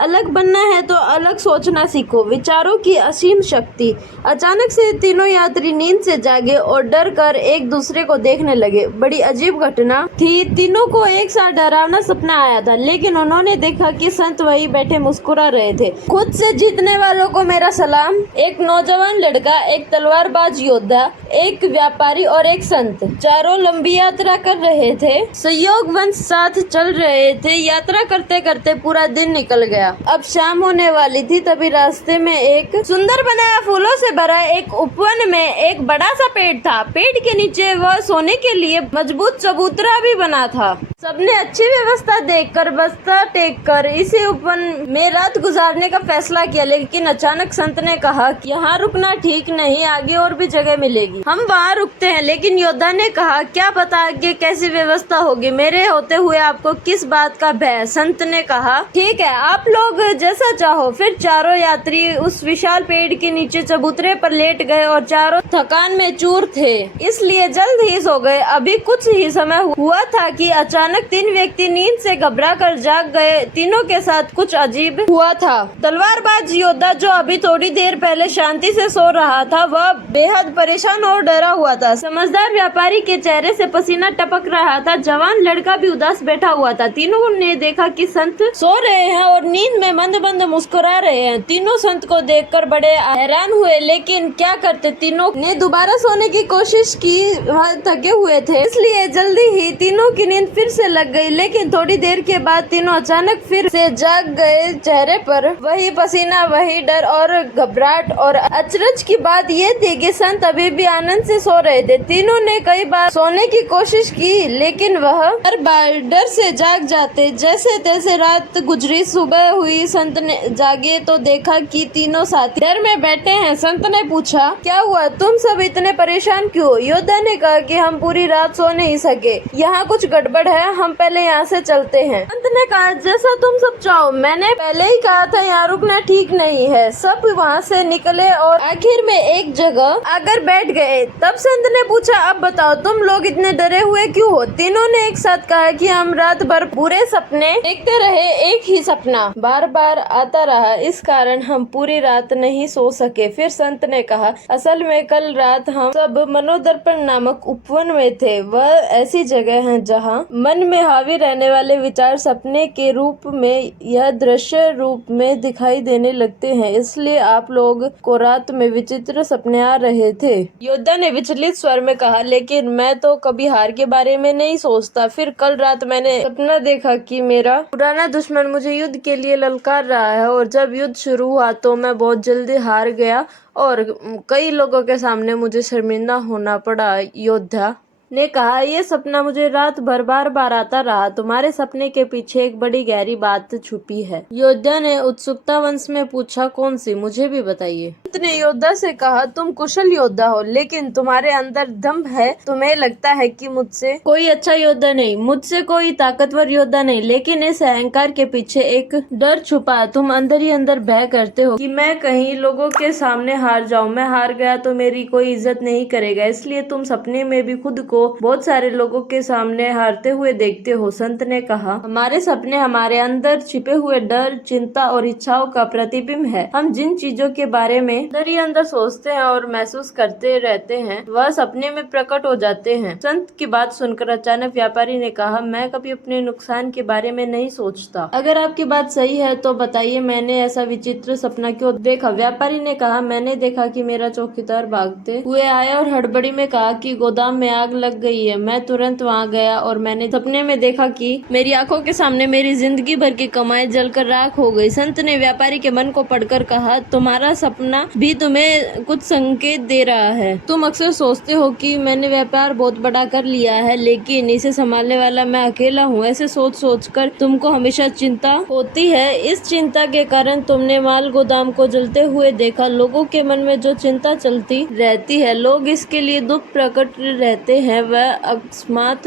अलग बनना है तो अलग सोचना सीखो। विचारों की असीम शक्ति। अचानक से तीनों यात्री नींद से जागे और डर कर एक दूसरे को देखने लगे। बड़ी अजीब घटना थी। तीनों को एक साथ डरावना सपना आया था, लेकिन उन्होंने देखा कि संत वहीं बैठे मुस्कुरा रहे थे। खुद से जीतने वालों को मेरा सलाम। एक नौजवान लड़का, एक तलवारबाज योद्धा, एक व्यापारी और एक संत, चारों लंबी यात्रा कर रहे थे। संयोगवश साथ चल रहे थे। यात्रा करते करते पूरा दिन निकल गया। अब शाम होने वाली थी। तभी रास्ते में एक सुंदर बनाया फूलों से भरा एक उपवन में एक बड़ा सा पेड़ था। पेड़ के नीचे वह सोने के लिए मजबूत चबूतरा भी बना था। सबने अच्छी व्यवस्था देखकर बस्ता टेक कर इसी उपवन में रात गुजारने का फैसला किया, लेकिन अचानक संत ने कहा कि यहाँ रुकना ठीक नहीं, आगे और भी जगह मिलेगी, हम वहाँ रुकते हैं। लेकिन योद्धा ने कहा, क्या पता आगे कैसी व्यवस्था होगी, मेरे होते हुए आपको किस बात का भय। संत ने कहा, ठीक है, आप लोग जैसा चाहो। फिर चारों यात्री उस विशाल पेड़ के नीचे चबूतरे पर लेट गए और चारों थकान में चूर थे, इसलिए जल्द ही सो गए। अभी कुछ ही समय हुआ था कि अचानक तीन व्यक्ति नींद से घबरा कर जाग गए। तीनों के साथ कुछ अजीब हुआ था। तलवारबाज योद्धा, जो अभी थोड़ी देर पहले शांति से सो रहा था, वह बेहद परेशान और डरा हुआ था। समझदार व्यापारी के चेहरे से पसीना टपक रहा था। जवान लड़का भी उदास बैठा हुआ था। तीनों ने देखा कि संत सो रहे हैं और नींद में मंद मंद मुस्कुरा रहे हैं। तीनों संत को देखकर बड़े हैरान हुए, लेकिन क्या करते। तीनों ने दोबारा सोने की कोशिश की। वह थके हुए थे, इसलिए जल्दी ही तीनों की नींद फिर से लग गई। लेकिन थोड़ी देर के बाद तीनों अचानक फिर से जाग गए। चेहरे पर वही पसीना, वही डर और घबराहट। और अचरज की बात ये थी कि संत अभी भी आनंद से सो रहे थे। तीनों ने कई बार सोने की कोशिश की, लेकिन वह हर बार डर से जाग जाते। जैसे तैसे रात गुजरी, सुबह हुई। संत ने जागे तो देखा कि तीनों साथी डर में बैठे हैं। संत ने पूछा, क्या हुआ, तुम सब इतने परेशान क्यों। योद्धा ने कहा कि हम पूरी रात सो नहीं सके, यहाँ कुछ गड़बड़ है, हम पहले यहाँ से चलते हैं। संत ने कहा, जैसा तुम सब चाहो, मैंने पहले ही कहा था यहाँ रुकना ठीक नहीं है। सब वहाँ से निकले और आखिर में एक जगह आकर बैठ गए। तब संत ने पूछा, अब बताओ तुम लोग इतने डरे हुए क्यों हो। तीनों ने एक साथ कहा कि हम रात भर बुरे सपने देखते रहे। एक ही सपना बार बार आता रहा, इस कारण हम पूरी रात नहीं सो सके। फिर संत ने कहा, असल में कल रात हम सब मनोदर्पण नामक उपवन में थे। वह ऐसी जगह है जहाँ मन में हावी रहने वाले विचार सपने के रूप में यह दृश्य रूप में दिखाई देने लगते हैं, इसलिए आप लोग को रात में विचित्र सपने आ रहे थे। योद्धा ने विचलित स्वर में कहा, लेकिन मैं तो कभी हार के बारे में नहीं सोचता। फिर कल रात मैंने सपना देखा कि मेरा पुराना दुश्मन मुझे युद्ध के लिए ललकार रहा है, और जब युद्ध शुरू हुआ तो मैं बहुत जल्दी हार गया और कई लोगों के सामने मुझे शर्मिंदा होना पड़ा। योद्धा ने कहा, यह सपना मुझे रात भर बार बार आता रहा। तुम्हारे सपने के पीछे एक बड़ी गहरी बात छुपी है। योद्धा ने उत्सुकतावश में पूछा, कौन सी, मुझे भी बताइए। संत ने योद्धा से कहा, तुम कुशल योद्धा हो, लेकिन तुम्हारे अंदर दम्भ है। तुम्हें लगता है कि मुझसे कोई अच्छा योद्धा नहीं, मुझसे कोई ताकतवर योद्धा नहीं, लेकिन इस अहंकार के पीछे एक डर छुपा है। तुम अंदर ही अंदर भय करते हो कि मैं कहीं लोगों के सामने हार जाऊं। मैं हार गया तो मेरी कोई इज्जत नहीं करेगा, इसलिए तुम सपने में भी खुद को बहुत सारे लोगों के सामने हारते हुए देखते हो। संत ने कहा, हमारे सपने हमारे अंदर छिपे हुए डर, चिंता और इच्छाओं का प्रतिबिंब है। हम जिन चीजों के बारे में अंदर ही अंदर सोचते हैं और महसूस करते रहते हैं, वह सपने में प्रकट हो जाते हैं। संत की बात सुनकर अचानक व्यापारी ने कहा, मैं कभी अपने नुकसान के बारे में नहीं सोचता। अगर आपकी बात सही है तो बताइए, मैंने ऐसा विचित्र सपना क्यों देखा। व्यापारी ने कहा, मैंने देखा कि मेरा चौकीदार भागते हुए आया और हड़बड़ी में कहा कि गोदाम में आग लग गई है। मैं तुरंत वहां गया और मैंने सपने में देखा कि मेरी आंखों के सामने मेरी जिंदगी भर की कमाई जलकर राख हो गई। संत ने व्यापारी के मन को पढ़कर कहा, तुम्हारा सपना भी तुम्हें कुछ संकेत दे रहा है। तुम अक्सर सोचते हो कि मैंने व्यापार बहुत बड़ा कर लिया है, लेकिन इसे संभालने वाला मैं अकेला हूँ। ऐसे सोच सोच कर तुमको हमेशा चिंता होती है। इस चिंता के कारण तुमने माल गोदाम को जलते हुए देखा। लोगों के मन में जो चिंता चलती रहती है, लोग इसके लिए दुख प्रकट रहते हैं। हैं वह अकस्मात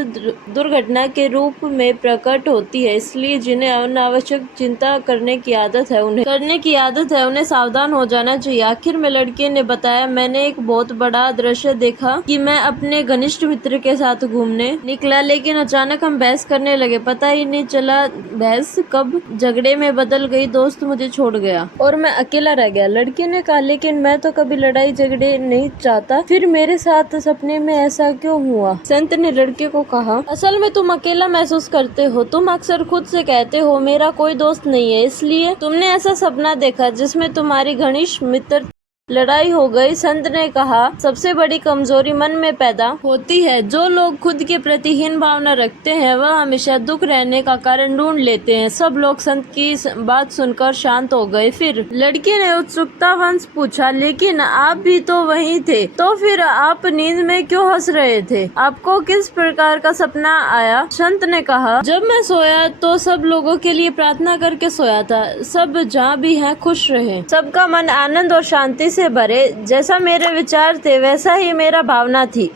दुर्घटना के रूप में प्रकट होती है, इसलिए जिन्हें अनावश्यक चिंता करने की आदत है उन्हें सावधान हो जाना चाहिए। आखिर में लड़के ने बताया, मैंने एक बहुत बड़ा दृश्य देखा कि मैं अपने घनिष्ठ मित्र के साथ घूमने निकला, लेकिन अचानक हम बहस करने लगे। पता ही नहीं चला बहस कब झगड़े में बदल गई। दोस्त मुझे छोड़ गया और मैं अकेला रह गया। लड़के ने कहा, लेकिन मैं तो कभी लड़ाई झगड़े नहीं चाहता, फिर मेरे साथ सपने में ऐसा क्यों हुआ? संत ने लड़के को कहा, असल में तुम अकेला महसूस करते हो। तुम अक्सर खुद से कहते हो मेरा कोई दोस्त नहीं है, इसलिए तुमने ऐसा सपना देखा जिसमें तुम्हारी घनिष्ठ मित्र लड़ाई हो गई। संत ने कहा, सबसे बड़ी कमजोरी मन में पैदा होती है। जो लोग खुद के प्रति हीन भावना रखते हैं वह हमेशा दुख रहने का कारण ढूंढ लेते हैं। सब लोग संत की बात सुनकर शांत हो गए। फिर लड़के ने उत्सुकतावश पूछा, लेकिन आप भी तो वहीं थे, तो फिर आप नींद में क्यों हंस रहे थे? आपको किस प्रकार का सपना आया? संत ने कहा, जब मैं सोया तो सब लोगों के लिए प्रार्थना करके सोया था। सब जहाँ भी हैं खुश रहे, सबका मन आनंद और शांति से भरे। जैसा मेरे विचार थे वैसा ही मेरा भावना थी।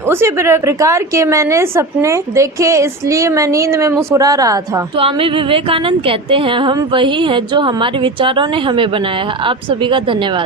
उसी प्रकार के मैंने सपने देखे, इसलिए मैं नींद में मुस्कुरा रहा था। स्वामी विवेकानंद कहते हैं, हम वही हैं जो हमारे विचारों ने हमें बनाया है। आप सभी का धन्यवाद।